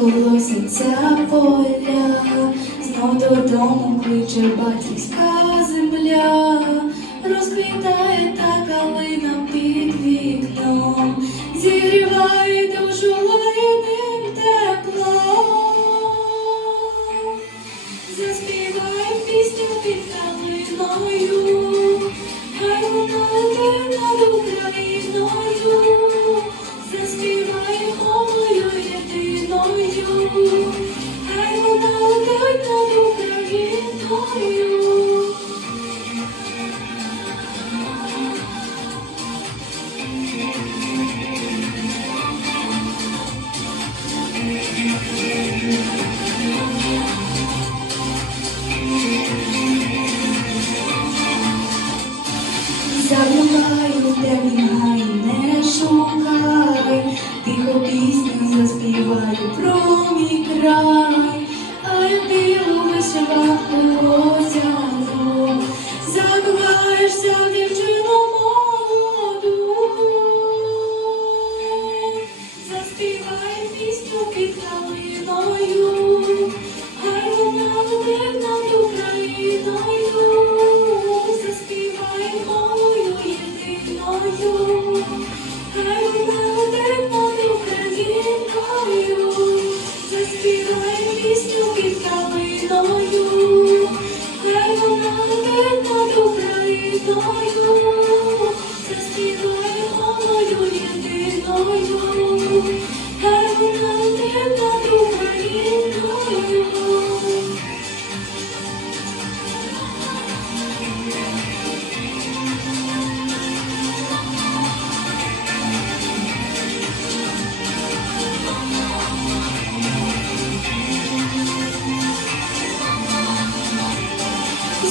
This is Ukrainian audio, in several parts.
Колосяться поля, знов додому кличе батьківська земля, розквітає. Забуваю темні гай, не шукай, тихо пісню заспіваю про мій край, а я білу вишиванку одягну.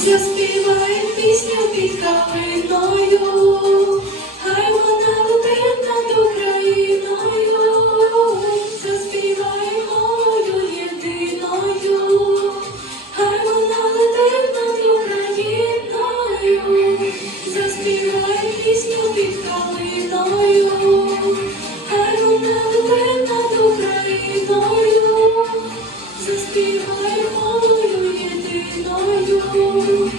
Заспівай пісню під калиною співай мою єдиною.